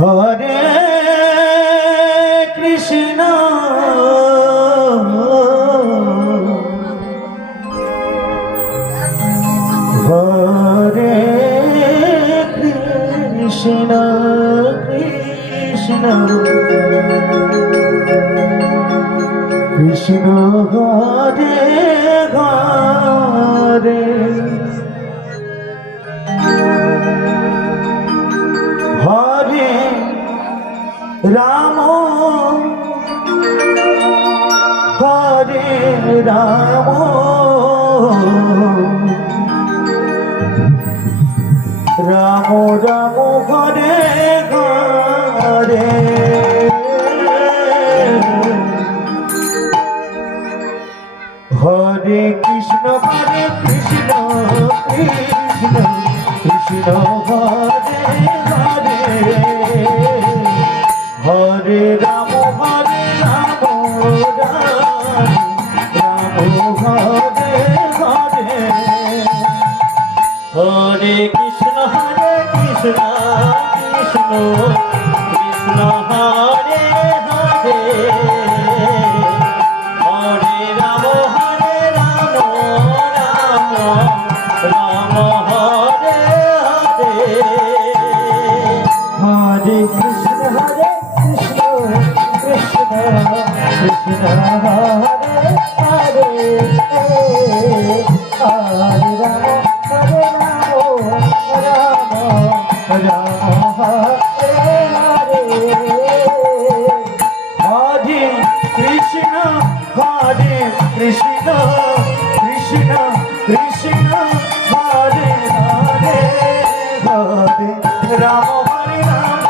Hare Krishna Hare Krishna Krishna Krishna Hare Hare Hare Ram Hare Ram Ram Ram Hare Hare Hare Krishna Krishna Krishna Hare Hare Hare Ram Ram Hare Hare Hare Krishna Krishna Krishna Hare Hare Hare Ram Ram Ram Hare Hare Hare Krishna Krishna Krishna Hare Hare Hare Ram Ram Hare Hare Hare Krishna Krishna Krishna Hare Hare Hare Ram Hare Ram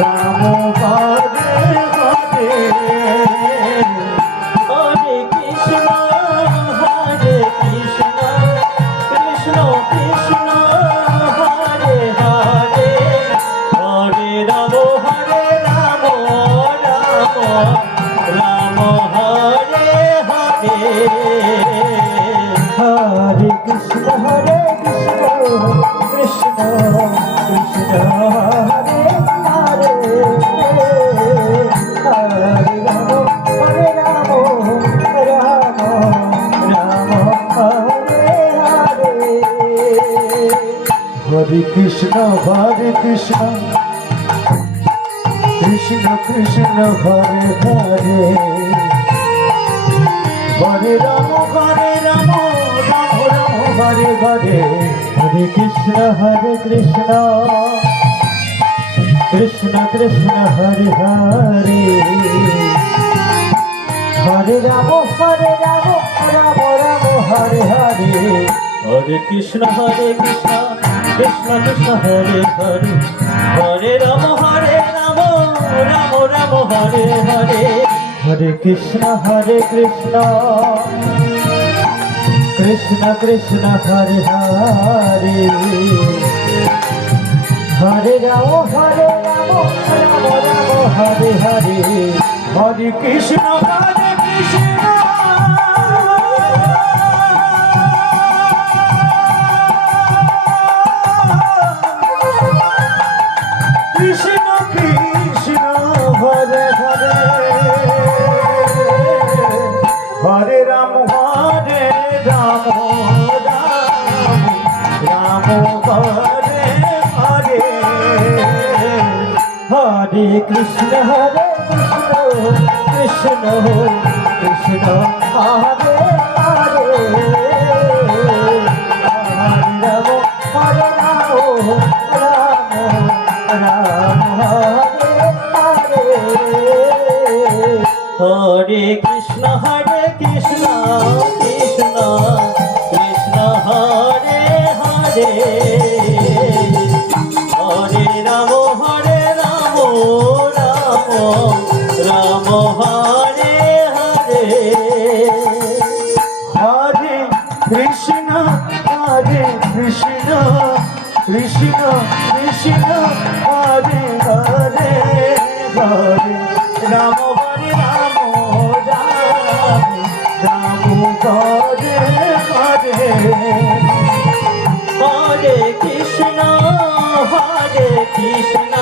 Ram Hare Hare Hare Krishna Krishna Krishna Hare Hare Hare Ram Ram Ram Hare Hare Hare Krishna Krishna Krishna Hare Hare Hare Ram Ram Ram Hare Hare Hare Krishna Krishna Krishna Hare Hare Hare Ram Ram Hare Hare Hare Krishna Krishna Krishna Hare Hare Hare Ram Ram Hare Hare Hare Krishna Krishna Krishna Hare Hare Hare Ram Ram Ram Hare Hare Hare Krishna Krishna Krishna Hare Hare Hare Ram Ram Hare Hare Hare Krishna Krishna Krishna Hare Hare Hare Ram Ram Hare Hare Hare Krishna Krishna Krishna Hare Hare Hare Ram Hare Krishna Krishna Krishna Hare Hare Hare Ram Ram Hare Hare Hare Krishna Krishna Krishna Hare Hare Hare Ram Ram Hare Hare Hare Krishna Krishna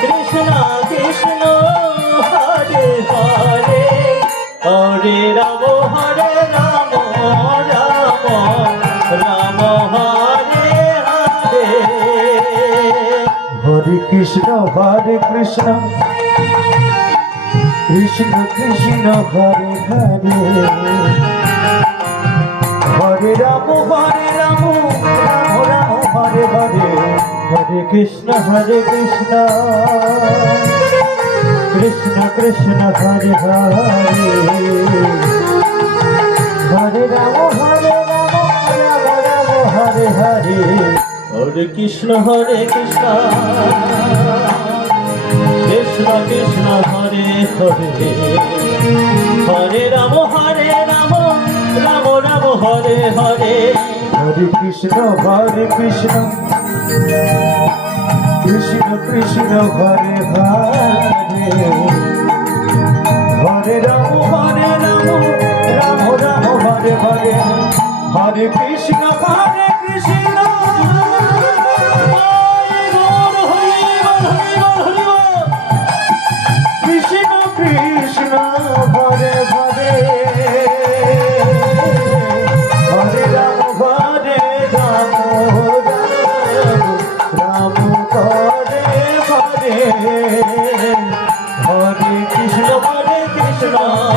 Krishna Krishna Hare Hare Hare Ram Hare Ram Ram Ram Hare Hare Hare Krishna Krishna Krishna Hare Hare Hare Ram Ram Ram Hare Hare Hare Krishna Krishna Krishna Hare Hare Hare Ram Ram Ram Hare Hare Hare Krishna Krishna Krishna Hare Hare Hare Ram Ram Ram Hare Hare Hare Krishna Krishna Krishna Hare Hare Hare Ram Ram Ram Hare Hare Hare Krishna Krishna Krishna Krishna Hare Hare Hare Ram Ram Ram Hare Hare Hare Krishna